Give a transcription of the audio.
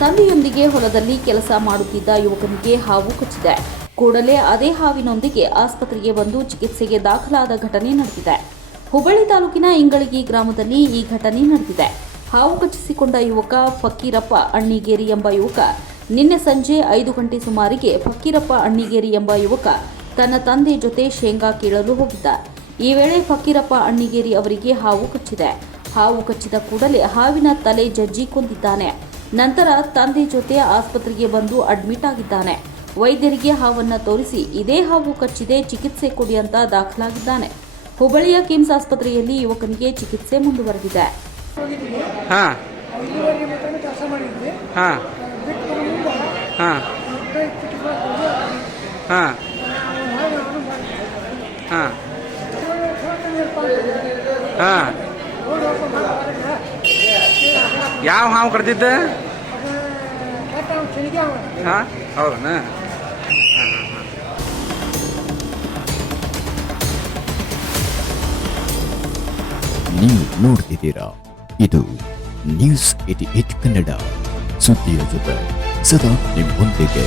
ತಂದೆಯೊಂದಿಗೆ ಹೊಲದಲ್ಲಿ ಕೆಲಸ ಮಾಡುತ್ತಿದ್ದ ಯುವಕನಿಗೆ ಹಾವು ಕಚ್ಚಿದೆ. ಕೂಡಲೇ ಅದೇ ಹಾವಿನೊಂದಿಗೆ ಆಸ್ಪತ್ರೆಗೆ ಬಂದು ಚಿಕಿತ್ಸೆಗೆ ದಾಖಲಾದ ಘಟನೆ ನಡೆದಿದೆ. ಹುಬ್ಬಳ್ಳಿ ತಾಲೂಕಿನ ಇಂಗಳಗಿ ಗ್ರಾಮದಲ್ಲಿ ಈ ಘಟನೆ ನಡೆದಿದೆ. ಹಾವು ಕಚ್ಚಿಸಿಕೊಂಡ ಯುವಕ ಫಕ್ಕೀರಪ್ಪ ಅಣ್ಣಿಗೇರಿ ಎಂಬ ಯುವಕ ನಿನ್ನೆ ಸಂಜೆ 5 ಗಂಟೆ ಸುಮಾರಿಗೆ ಫಕ್ಕೀರಪ್ಪ ಅಣ್ಣಿಗೇರಿ ಎಂಬ ಯುವಕ ತನ್ನ ತಂದೆ ಜೊತೆ ಶೇಂಗಾ ಕೀಳಲು ಹೋಗಿದ್ದ. ಈ ವೇಳೆ ಫಕ್ಕೀರಪ್ಪ ಅಣ್ಣಿಗೇರಿ ಅವರಿಗೆ ಹಾವು ಕಚ್ಚಿದೆ. ಹಾವು ಕಚ್ಚಿದ ಕೂಡಲೇ ಹಾವಿನ ತಲೆ ಜಜ್ಜಿ ಕೊಂದಿದ್ದಾನೆ. ನಂತರ ತಂದೆ ಜೊತೆ ಆಸ್ಪತ್ರೆಗೆ ಬಂದು ಅಡ್ಮಿಟ್ ಆಗಿದ್ದಾನೆ. ವೈದ್ಯರಿಗೆ ಹಾವನ್ನ ತೋರಿಸಿ ಇದೇ ಹಾವು ಕಚ್ಚಿದೆ, ಚಿಕಿತ್ಸೆ ಕೊಡಿ ಅಂತ ದಾಖಲಾಗಿದ್ದಾನೆ. ಹುಬ್ಬಳ್ಳಿಯ ಕಿಮ್ಸ್ ಆಸ್ಪತ್ರೆಯಲ್ಲಿ ಯುವಕನಿಗೆ ಚಿಕಿತ್ಸೆ ಮುಂದುವರೆದಿದೆ. ಯಾವ ಹಾವು ಕಡ್ದಿದ್ದ? ಹೌದಾ? ನೀವು ನೋಡ್ತಿದ್ದೀರಾ, ಇದು ನ್ಯೂಸ್ 88 ಕನ್ನಡ, ಸುದ್ದಿಯ ಜೊತೆ ಸದಾ ನಿಮ್ಮೊಂದಿಗೆ.